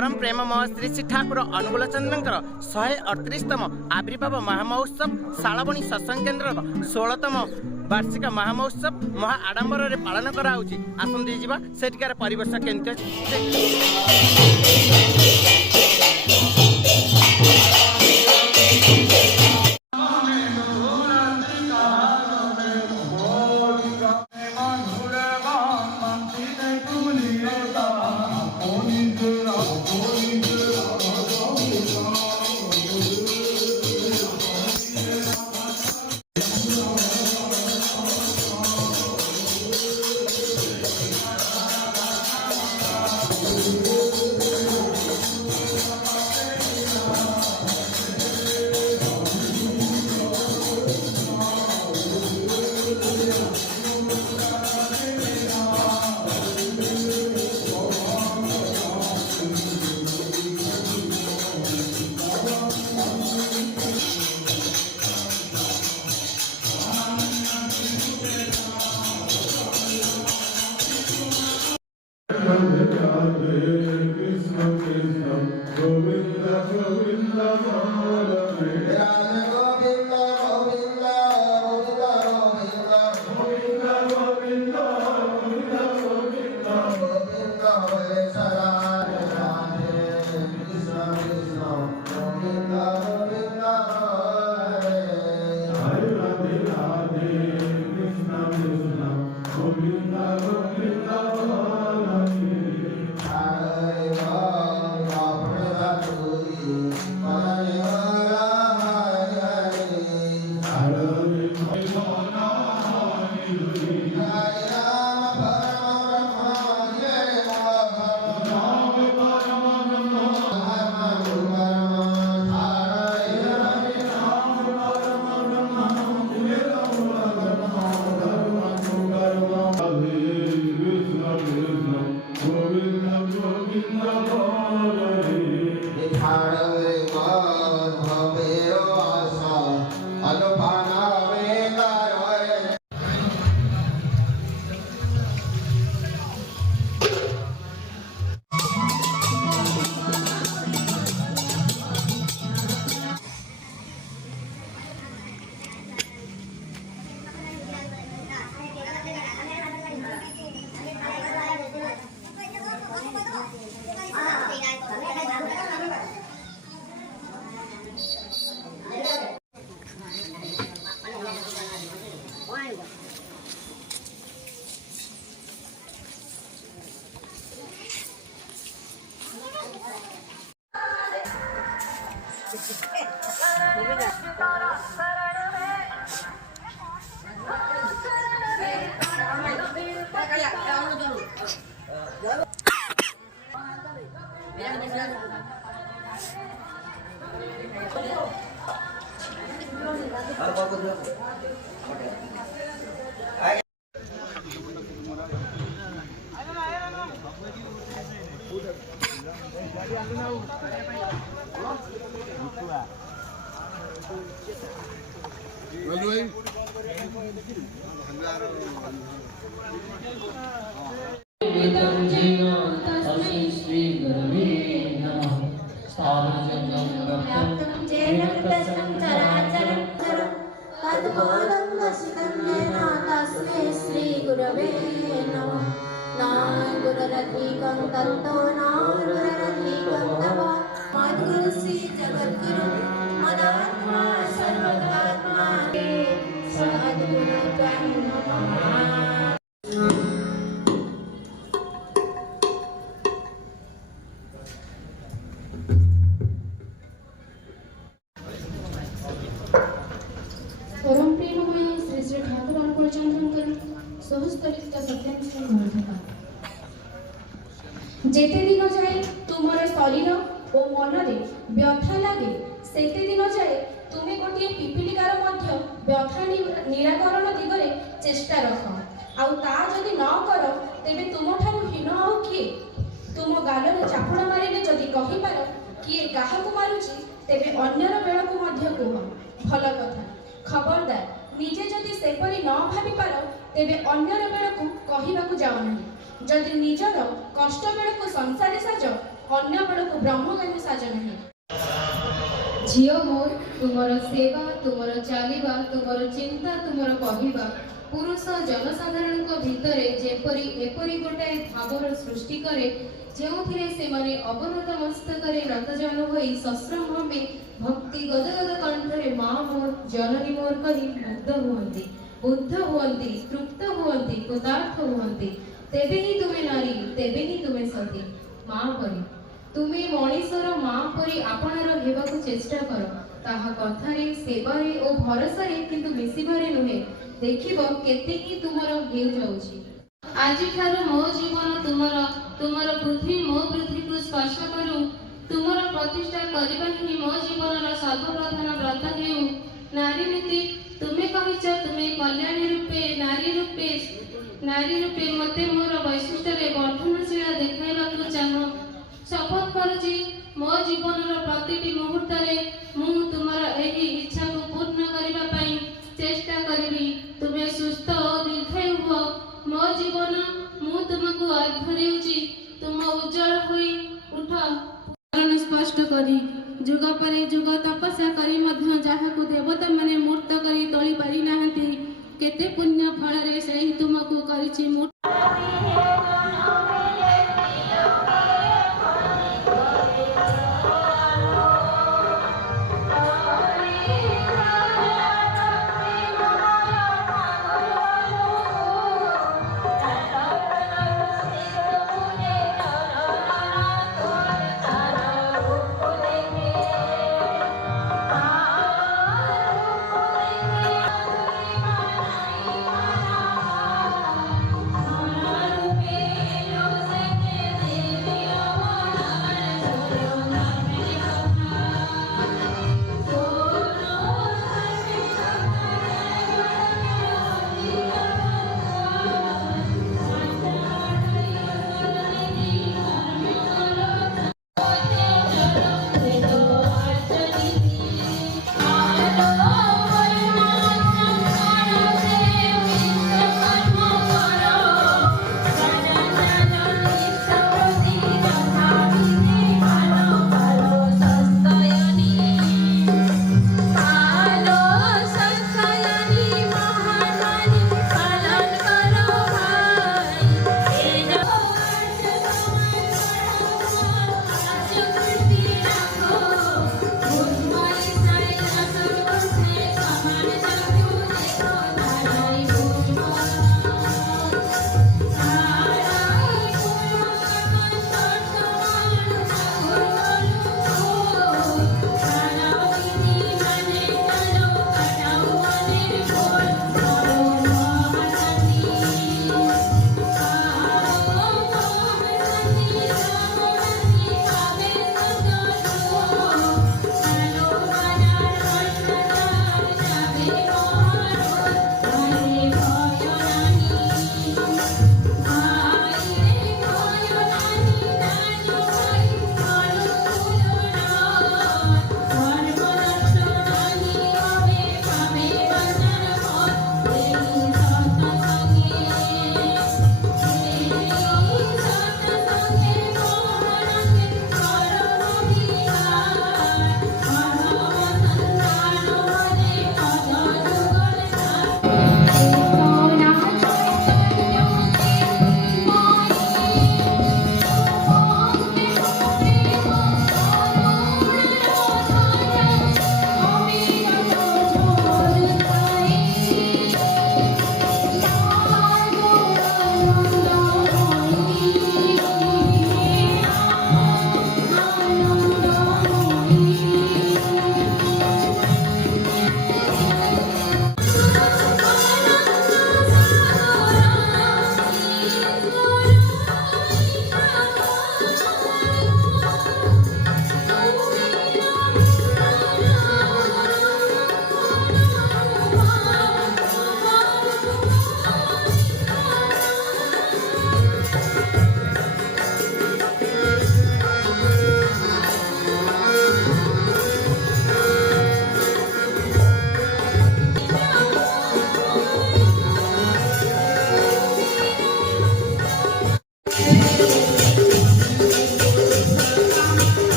परम प्रेममय श्री श्री ठाकुर अनुकूल चंद्र 138तम आविर्भाव महामहोत्सव शालबणी सत्संग केन्द्र 16तम वार्षिक महामहोत्सव महा आडंबर पालन कराऊँच। आसंतु जीवा सेठिकार परिवेश केन्द्र परम प्रेममय श्री श्री ठाकुर अनुकूल चंद्र सहस्तित जेते दिन जाए तुमर शरीर और मन में व्यथा लगे सेते दिन जाए तुमे गोटे पिपिलिकार मध्य व्यथा निराकरण दिगरे चेष्टा रख आउ ता जदि न कर तेबे तुम ठारू हीन आउ किए तुम गालरे चापुड़ा मारिले जदि कहि पार किए काहाकु मारुची तेबे अन्यर बेळकु मध्य कुह भल कथा खबरदार निजे जदि सेपरी न भाबी पार तेबे अन्यर बेळकु कहिबाकु जाओ नाही जदि निजर कष्ट बेळकु संसारी साज ଅନ୍ୟ ବେଳକୁ ବ୍ରହ୍ମଜ୍ଞାନୀ ସାଜ ନାହିଁ। ଝିଅ ମୋର ତୁମର ସେବା, ତୁମର ଚାଲିବା, ତୁମର ଚିନ୍ତା, ତୁମର କହିବା ପୁରୁଷ ଜନସାଧାରଣଙ୍କ ଭିତରେ ଯେପରି ଏପରି ଗୋଟାଏ ଭାବର ସୃଷ୍ଟି କରେ ଯେଉଁଥିରେ ସେମାନେ ଅବନତ ମସ୍ତକରେ ନତଜାନୁ ହୋଇ ସଶ୍ରମଭାବେ ଭକ୍ତି ଗଦଗଦ କଣ୍ଠରେ ମା ମୋର ଜନନୀ ମୋର କହି ମୁଗ୍ଧ ହୁଅନ୍ତି, ବୁଦ୍ଧ ହୁଅନ୍ତି, ତୃପ୍ତ ହୁଅନ୍ତି, କୃତାର୍ଥ ହୁଅନ୍ତି। ତେବେ ହିଁ ତୁମେ ନାରୀ, ତେବେ ହିଁ ତୁମେ ସତୀ। ମା ପରି ତୁମେ ମଣିଷର ମା ପରି ଆପଣାର ହେବାକୁ ଚେଷ୍ଟା କର, ତାହା କଥାରେ, ସେବାରେ ଓ ଭରସାରେ, କିନ୍ତୁ ମିଶିବାରେ ନୁହେଁ। ଦେଖିବ କେତିକି ତୁମର ହେଉଯାଉଛି। ଆଜିଠାରୁ ମୋ ଜୀବନ ତୁମର, ତୁମର ପୃଥ୍ୱୀ ମୋ ପୃଥ୍ୱୀକୁ ସ୍ପର୍ଶ କରୁ। ତୁମର ପ୍ରତିଷ୍ଠା କରିବା ହିଁ ମୋ ଜୀବନର ସର୍ବପ୍ରଧାନ ବ୍ରତ ହେଉ। ନାରୀ ନୀତି ତୁମେ କହିଛ, ତୁମେ କଲ୍ୟାଣୀ ରୂପେ ନାରୀ ରୂପେ ମୋତେ ମୋର ବୈଶିଷ୍ଟ୍ୟରେ ବର୍ଦ୍ଧନଶୀଳ ଦେଖାଇବାକୁ ଚାହଁ। ଶପଥ କରୁଛି ମୋ ଜୀବନର ପ୍ରତିଟି ମୁହୂର୍ତ୍ତରେ ମୁଁ ତୁମର ଏହି ଇଚ୍ଛାକୁ ପୂର୍ଣ୍ଣ କରିବା ପାଇଁ ଚେଷ୍ଟା କରିବି। ତୁମେ ସୁସ୍ଥ ଓ ଦୀର୍ଘାୟୁ ହୁଅ। ମୋ ଜୀବନ ମୁଁ ତୁମକୁ ଅର୍ଘ୍ୟ ଦେଉଛି। ତୁମ ଉଜ୍ଜଳ ହୋଇ ଉଠ ସ୍ପଷ୍ଟ କରି। ଯୁଗ ପରେ ଯୁଗ ତପସ୍ୟା କରି ମଧ୍ୟ ଯାହାକୁ ଦେବତାମାନେ ମୂର୍ତ୍ତ କରି ତୋଳି ପାରିନାହାନ୍ତି, କେତେ ପୁଣ୍ୟ ଫଳରେ ସେହି ତୁମକୁ କରିଛି ମୂର୍ତ୍ତ।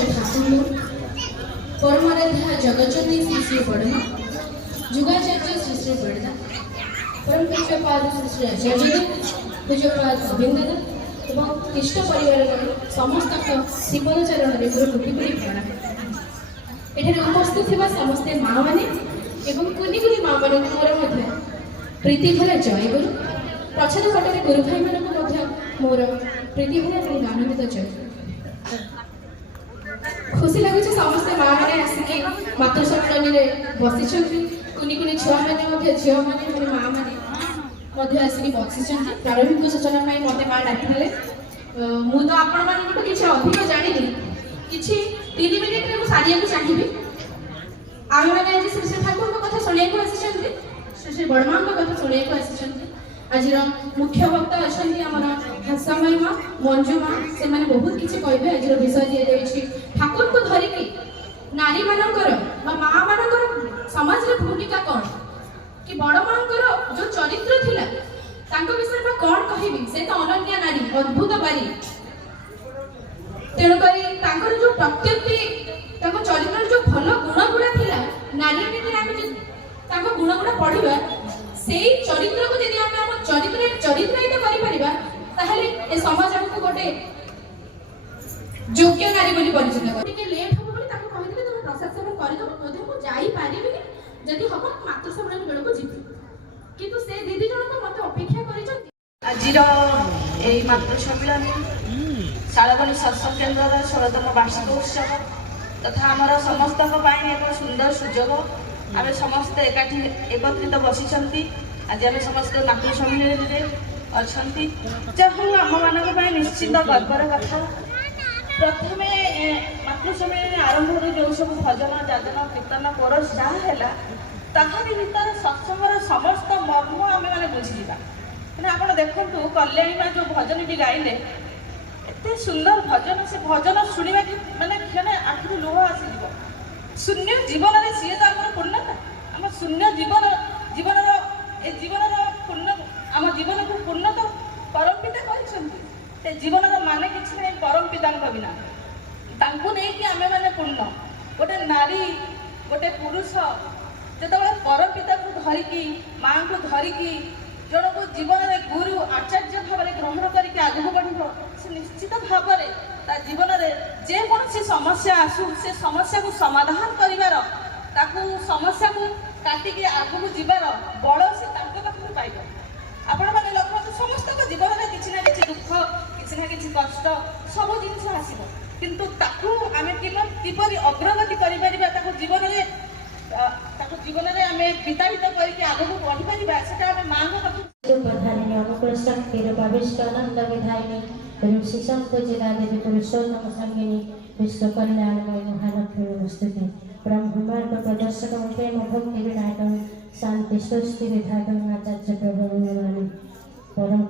पूज्य ठाकुर परमाराध्या जगज्योति श्री श्री बड़मा जुगाचार्य श्री श्री बड़दा परम पूज्यपाद श्री श्री आचार्य पूज्यपाद गोविंद एवं इष्ट परिवार समस्त शिवचरण में मोर कोटि कोटि प्रणाम। एठारे उपस्थित थिबा समस्ते माँ माने एवं कुनि कुनि माँ मान मोर प्रीति भरा जय गुरु पछद पटरे गुरु भाई मान मोर प्रीति भरा एवं आनंदित जय खुशी लगुच समस्ते माँ मैंने आसिक मातृ सम्मेलन में बसी कुनि कुनि छुआ मैंने झील मैंने माँ मैंने आसिक बसी प्रारंभिक सूचना मत माँ डाकिले मु तो आपण मानक किसी अधिक जानी किसी 3 मिनिट में सारिया चाहिए आम मैंने आज श्री श्री ठाकुर कथा शुणा श्री श्री बड़मा कथा शुणा आज मुख्य वक्ता अच्छा आम हासामयी माँ मंजू माँ से बहुत किसी कहे आज विषय दि जाए ठाकुर को धरिकी नारी मानकर माँ मानकर समाज रे भूमिका कौन कि बड़ माँ जो चरित्र थिला तांको विषय में कौन कहबी से तो अनन्या नारी अद्भुत बारी तेणुकरी तांकर जो प्रत्यक्ति तांको चरित्र जो भल गुण गुड़ा थिला नारी नीति आम तांको गुण गुड़ा पढ़िबा सेई चरित्र को यदि आम हम चरित्रायित करि परिबा ताहले ए समाज हमको गोटे योग्य नारी बोली परिचित कर के लेट हो बोली ताको कहि दिले तुम प्रशासन करि दो मोधे को जाई पारिबी जदि हम मातृ सम्मेलन बेल को जीवी किंतु से दीदी जन को मते अपेक्षा करिसथि आजिर ए मातृ सम्मेलन शालबनी सत्संग केन्द्र 16तम वार्षिक उत्सव तथा आमर समस्त एक सुंदर सुजोग आम समस्ते एकाठी एकत्रित बसी आज आम समस्त मातृ सम्मेलन में अच्छा जहाँ आम मान निश्चित गर्वर कथा प्रथम मातृ सम्मेलन आरंभ जो सब भजन जाजन कीर्तन कोरस जहाँ है ताहारी भीतर सत्संगर समस्त मर्म आम मैंने बुझीजा मैंने आप देखु कल्याणी माँ जो भजन भी गाइले एत सुंदर भजन से भजन शुणा कि मैंने क्षण आखिर लुह आसीज शून्य जीवन में सी तो आम पूर्णता आम शून्य जीवन जीवन जीवन पूर्ण आम जीवन को पूर्ण तो परम पिता कर जीवन मान कि नहीं परम पिता बिना नहीं कि आम मैंने पूर्ण गोटे नारी गोटे पुरुष जो परम पिता को धरिकी माँ को धरिकी जन को जीवन में गुरु आचार्य भाव में ग्रहण करके आगे बढ़ से निश्चित भाव में जीवन में जेकोसी समस्या आसू से समस्या को समाधान कर समस्या को काटिकी आगू जीवार बल से पाखे पाइब आपण मैंने लक्ष्य समस्त जीवन में किसी ना कि दुख किसी ना कि कष्ट सब जिन आसब किंतु आम किपर अग्रगति कर जीवन में जीवन में आम विताड़ित करके आगू बढ़ी पार से माँ प्रधानी अनुकूल शक्ति भविष्य आनंद विधायिनी ऋषि संपूजिता देवी पुरुषोत्तम संगिनी विश्व कल्याणमय महालक्ष्मी स्तुति ब्रह्मांड प्रदर्शक प्रेम भक्ति विनायक शांति स्वस्ति विधायक आचार्य प्रभु परम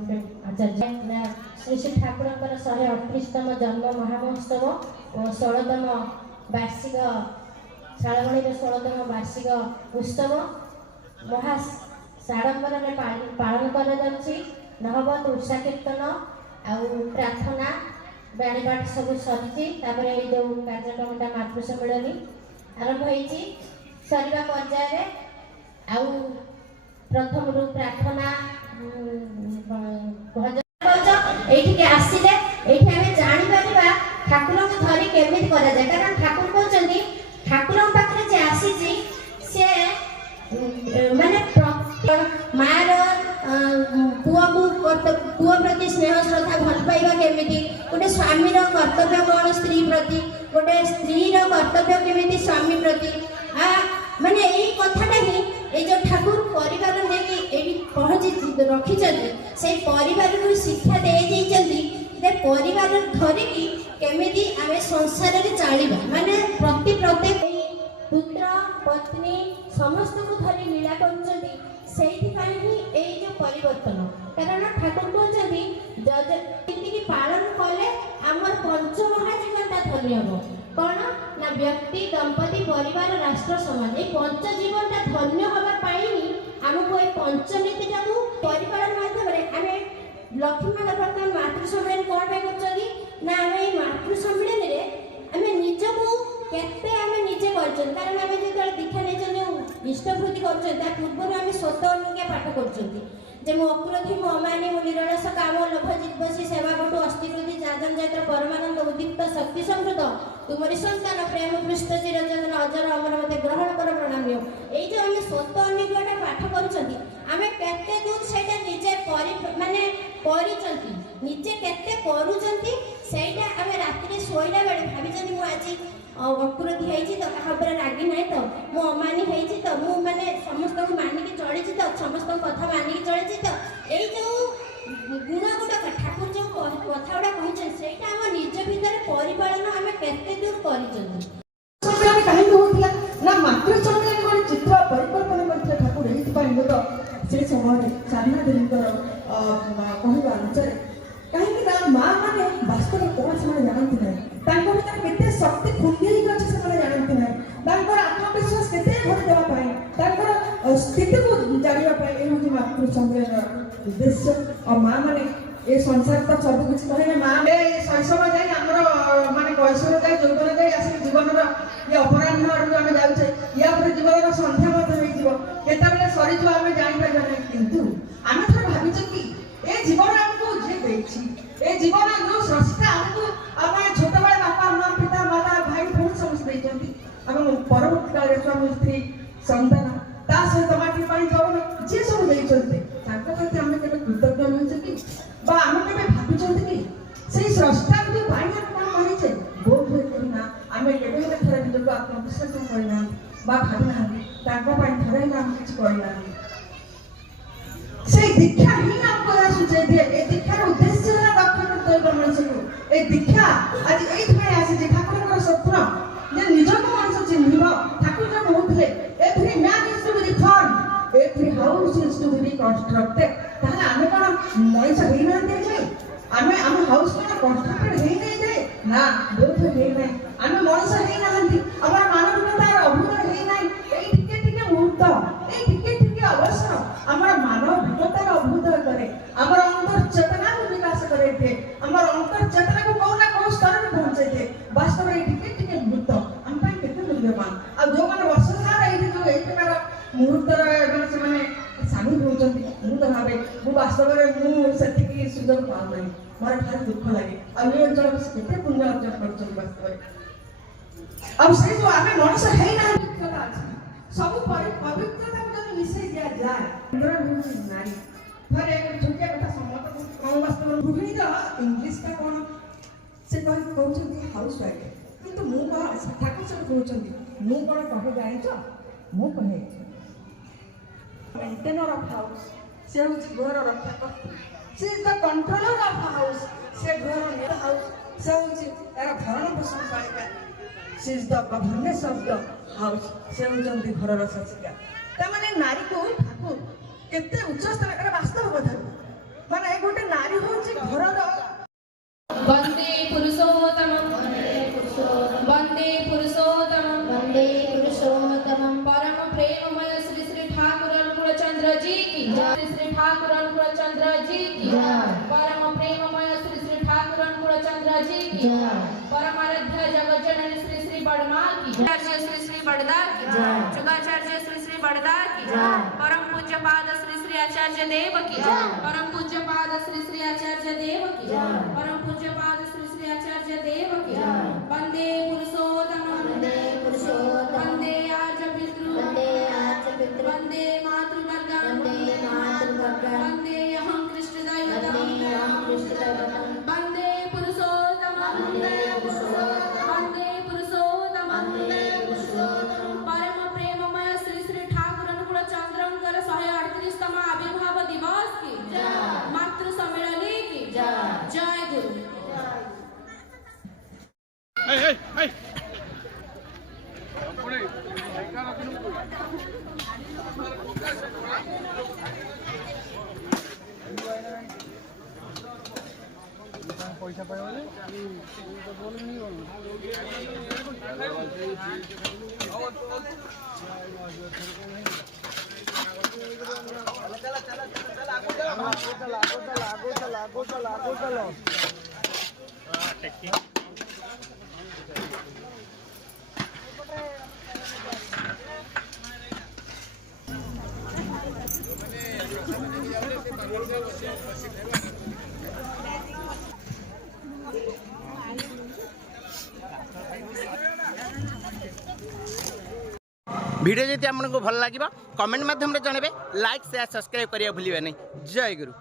आचार्य श्री श्री ठाकुर 138तम जन्म महामहोत्सव और 16तम वार्षिक शालबणी 16तम वार्षिक उत्सव महा साडंबर पालन कर उषा कीर्तन आउ प्रार्थना बाणीपाठ सब सरी जो कार्यक्रम मातृ सम्मेलन आरंभ होती सरिबा पर्याय आउ प्रथम प्रार्थना भजन आसिले आम जापर ठाकुर को धरी केमी करा जाए कारण ठाकुर कहते ठाकुर पाखे जे आसी सी माने मार पुआ प्रति स्नेह श्रद्धा भल पाइबा केमिति गोटे स्वामी कर्तव्य कौन स्त्री प्रति गोटे स्त्री कर्तव्य केमिति स्वामी प्रति माने यही कथाटा ही ये जो ठाकुर परिवार लेकिन पहुँची रखी से परिवार को शिक्षा दे परिवार धरिकी केमिति आम संसार में चलवा माने प्रत्येक पुत्र पत्नी समस्त को धरी लीला कर परिवर्तन कारण ठाकुर कहते पालन कले आमर पंच महाजीवन धन्य हम कौन ना व्यक्ति दंपति परिवार राष्ट्र समाज ये पंच जीवन धन्य हाँपाई आमको ये पंचनीतिटा को परिपालन माध्यम आम लक्ष्मी बर्तमान मातृ सम्मेलन कौन कर मातृ सम्मेलन में आम निज କରୁଛନ୍ତି କାରଣ ଆମେ ଯେତେବେଳେ ଦୀକ୍ଷା ନେଇଛନ୍ତି ଇଷ୍ଟବୃତ୍ତି କରୁଛନ୍ତି ତା ପୂର୍ବରୁ ଆମେ ସ୍ୱତ ଅନୁଜ୍ଞା ପାଠ କରୁଛନ୍ତି ଯେ ମୁଁ ଅକ୍ରୋଧୀ ମୁଁ ଅମାନି ମୁଁ ନିରଳସ କାମ ଲୋଭ ଜିଦ୍ବସୀ ସେବାବଟୁ ଅସ୍ଥିବୃଦ୍ଧି ଯାଦନ ଜାତ ପରମାନନ୍ଦ ଉଦ୍ଦୀପ୍ତ ଶକ୍ତି ସମୃଦ୍ଧ ତୁମରି ସନ୍ତାନ ପ୍ରେମ ପୃଷ୍ଠ ଚିରଯତନ ଅଜର ଅମର ମତେ ଗ୍ରହଣ କର ପ୍ରଣାମ୍ୟ। ଏଇ ଯେଉଁ ଆମେ ସ୍ୱତ ଅନୁଜ୍ଞାଟା ପାଠ କରୁଛନ୍ତି ଆମେ କେତେ ଦୂର ସେଇଟା ନିଜେ ମାନେ କରିଛନ୍ତି ନିଜେ କେତେ କରୁଛନ୍ତି ସେଇଟା ଆମେ ରାତିରେ ଶୋଇଲା ବେଳେ ଭାବିଛନ୍ତି ମୁଁ ଆଜି ଅକ୍ରୋଧୀ ହେଇଛି ତ କାହା ଉପରେ ରାଗି ନାହିଁ ତ ମୁଁ ଅମାନି ହେଇଛି ତ ମୁଁ ମାନେ ସମସ୍ତଙ୍କୁ ମାନିକି ଚଳିଛି ତ ସମସ୍ତଙ୍କ କଥା ମାନିକି ଚଳିଛି ତ ଏଇ ଯେଉଁ ଗୁଣ ଗୁଡ଼ାକ ଠାକୁର ଯେଉଁ କଥା ଗୁଡ଼ା କହିଛନ୍ତି ସେଇଟା ଆମ ନିଜ ଭିତରେ ପରିପାଳନ ଆମେ କେତେ ଦୂର କରିଛନ୍ତି। କାହିଁକି ହଉଥିଲା ନା ମାତୃ ସମ୍ମିଳନୀ ଗୋଟେ ଚିତ୍ର ପରିକଳ୍ପନା କରିଥିଲେ ଠାକୁର ଏଇଥିପାଇଁ ହୁଏତ ସେ ସମୟରେ ସାଧନା ଦେବୀଙ୍କର କହିବା ଅନୁସାରେ କାହିଁକି ନା ମା ମାନେ ବାସ୍ତବରେ କଣ ସେମାନେ ଜାଣନ୍ତି ନାହିଁ ତାଙ୍କ ଭିତରେ କେତେ ଶକ୍ତି ଖୁନ୍ଦି ହେଇକି ଅଛି ସେମାନେ ଜାଣନ୍ତି ନାହିଁ ତାଙ୍କର ଆତ୍ମବିଶ୍ୱାସ କେତେ ଭରି ଦେବା ପାଇଁ ତାଙ୍କର ସ୍ଥିତିକୁ ଜାଣିବା ପାଇଁ ଏ ହେଉଛି ମାତୃ ସମ୍ମିଳନୀର ଉଦ୍ଦେଶ୍ୟ। ଆଉ ମା ମାନେ ଏ ସଂସାର ତ ସବୁ କିଛି କହିଲେ ମା ଶୈଶବ ଯାଇ ଆମର ମାନେ କୈଶୋର ଯାଇ ଯୌବନ ଯାଇ ଆସିକି ଜୀବନର ଏ ଅପରାହ୍ନ ଆଡ଼କୁ ଆମେ ଯାଉଛେ ୟା ପରେ ଜୀବନର ସନ୍ଧ୍ୟା ମଧ୍ୟ ହେଇଯିବ କେତେବେଳେ ସରିଯିବ ଆମେ ଜାଣିପାରିବା ନାହିଁ କିନ୍ତୁ ଆମେ ଥରେ ଭାବିଛୁ କି ଏ ଜୀବନ ଆମକୁ ଯିଏ ଦେଇଛି ଏ ଜୀବନ ଯୋଉ ସ୍ରଷ୍ଟା ଆମକୁ ଆମେ ଛୋଟବେଳେ ବାପା ମା ପିତା ମାତା ଭାଇ ଭଉଣୀ ସମସ୍ତେ ଦେଇଛନ୍ତି ଏବଂ ପରବର୍ତ୍ତୀ କାଳରେ ସ୍ୱାମୀ ସ୍ତ୍ରୀ ସନ୍ତାନ ତା ସହିତ ମାଟି ପାଣି ପବନ ଯିଏ ସବୁ ଦେଇଛନ୍ତି ତାଙ୍କ ପ୍ରତି ଆମେ କେବେ କୃତଜ୍ଞ ରହିଛୁ କି ବା ଆମେ କେବେ ଭାବିଛନ୍ତି କି ସେଇ ସ୍ରଷ୍ଟାକୁ ଯୋଉ ପାଇଁ ଆମେ କଣ କହିଛେ ବୋଧ ହୁଏ କରୁନା ଆମେ କେବେ ହେଲେ ଥରେ ନିଜକୁ ଆତ୍ମବିଶ୍ୱାସ କରିନାହାନ୍ତି ବା ଭାବିନାହାନ୍ତି ତାଙ୍କ ପାଇଁ ଥରେ ହେଲେ ଆମେ କିଛି କରିନାହାନ୍ତି। ସେଇ ଦୀକ୍ଷା ହିଁ ଆମକୁ ଏହା ସୂଚାଇ ଦିଏ ଏ ଦୀକ୍ଷାର ଉଦ୍ଦେଶ୍ୟ ହେଲା ଦକ୍ଷିଣ ଦୈବ ମଣିଷକୁ ଏ ଦୀକ୍ଷା ଆଜି ଏଇଥିପାଇଁ ଆସିଛି ଠାକୁରଙ୍କର ସ୍ୱପ୍ନ ଯେ ନିଜକୁ ମଣିଷ ଚିହ୍ନିବ ଠାକୁର ଯୋଉ କହୁଥିଲେ every man is to be reform every house is to be reconstructed ତାହେଲେ ଆମେ କଣ ମଣିଷ ହେଇନାହାନ୍ତି ଯାଏ ଆମେ ଆମ ହାଉସ୍ କଣ କନଷ୍ଟ୍ରକ୍ଟେଡ୍ ହେଇନାହିଁ ଯାଏ ନା ବୋଧ ହେଇନାହିଁ ଆମେ ମଣିଷ ହେଇନାହାନ୍ତି ଆମର ମାନବିକତାର ଅଭୁତ ହେଇନାହିଁ ଏଇ ଟିକେ ଟିକେ ମୁହୂର୍ତ୍ତ ଏଇ ଟିକେ ଟିକେ ଅବସର ଆମର ମାନବିକତାର ଅଭୁତ କରେ ଆମର ଅନ୍ତର୍ଚେତନାକୁ ବିକାଶ କରାଇଦିଏ ଆମର ଅନ୍ତର୍ଚେତନାକୁ କୋଉ ନା କୋଉ ସ୍ତରରେ ପହଞ୍ଚାଇଦିଏ ବାସ୍ତବରେ ଏଇ ଟିକେ ଟିକେ ମୁହୂର୍ତ୍ତ ଆମ ପାଇଁ କେତେ ମୂଲ୍ୟବାନ ଆଉ ଯୋଉମାନେ ବର୍ଷ ସାରା ଏଇଠି ଯୋଉ ଏଇ ପ୍ରକାର ମୁହୂର୍ତ୍ତର ସେମାନେ ସାମିଲ ହଉଛନ୍ତି ମୁଁ ତ ଭାବେ ମୁଁ ବାସ୍ତବରେ ମୁଁ ସେତିକି ସୁଯୋଗ ପାଉନାହିଁ ମୋର ଭାରି ଦୁଃଖ ଲାଗେ ଆଉ ଏ ଅଞ୍ଚଳରେ ସେ କେତେ ପୁଣ୍ୟ ଅର୍ଜନ କରୁଛନ୍ତି ବାସ୍ତବରେ ଆଉ ସେ ଯୋଉ ଆମେ ମଣିଷ ହେଇନାହାନ୍ତି ଅଛି ସବୁ ପବିତ୍ରତାକୁ ଯଦି ମିଶେଇ ଦିଆଯାଏ ନାରୀ ଥରେ ଛୋଟିଆ କଥା ସମସ୍ତଙ୍କୁ କଣ ବାସ୍ତବରେ ଗୃହିଣୀର ଇଂଲିଶଟା କଣ ସେ କହୁଛନ୍ତି ହାଉସ୍ ୱାଇଫ୍ କିନ୍ତୁ ମୁଁ କଣ ଠାକୁର ସବୁ କହୁଛନ୍ତି ମୁଁ କଣ କହେ ଜାଣିଛ ମୁଁ କହେ ମେଣ୍ଟେନର ଅଫ୍ ହାଉସ୍ ସେ ହେଉଛି ଗୃହର ରକ୍ଷାକର୍ତ୍ତା ସେ is the controller of house ସେ ଗୃହର ନିଜ ହାଉସ୍ ସେ ହେଉଛି ତାର ଭରଣ ପୋଷଣ ପାଣିକାରୀ ସେ is the governess of the house ସେ ହେଉଛନ୍ତି ଘରର ଶାସିକା ତାମାନେ ନାରୀକୁ ଠାକୁର କେତେ ଉଚ୍ଚ ସ୍ତର ଏଟା ବାସ୍ତବ କଥା ମାନେ ଗୋଟେ ନାରୀ ହେଉଛି ଘରର वन्दे पुरुषोत्तमं वन्दे पुरुषोत्तमं परम प्रेममय श्री श्री ठाकुर अनुकूलचंद्र जी की श्री श्री ठाकुर अनुकूलचंद्र जी की परम प्रेममय श्री श्री ठाकुर अनुकूलचंद्र जी की परम आराध्य जगत जननी श्री श्री बड़मा की श्री श्री बड़दा की जुगाचार्य श्री श्री बड़दा की परम पूज्य पाद श्री श्री आचार्य देव की परम पूज्य पाद श्री श्री आचार्य देव की परम पूज्य पाद श्री श्री आचार्य देव की वंदे पुरुषोत्तम वंदे आर्य पितृ वंदे मातृवर्गं वंदे अहं कृष्ण दैवतं वंदे पुरुषोत्तम वंदे पुरुषोत्तम परम प्रेममय श्री श्री ठाकुर अनुकूलचंद्रंकर 138तम आविर्भाव दिवस की मातृ सम्मेलनी की जय गुरु। पैसा पाइबले चला वीडियो जदि आपको भल लगे कमेंट माध्यम जनइबे लाइक शेयर सब्सक्राइब करिया भूलिबे नहीं। जय गुरु।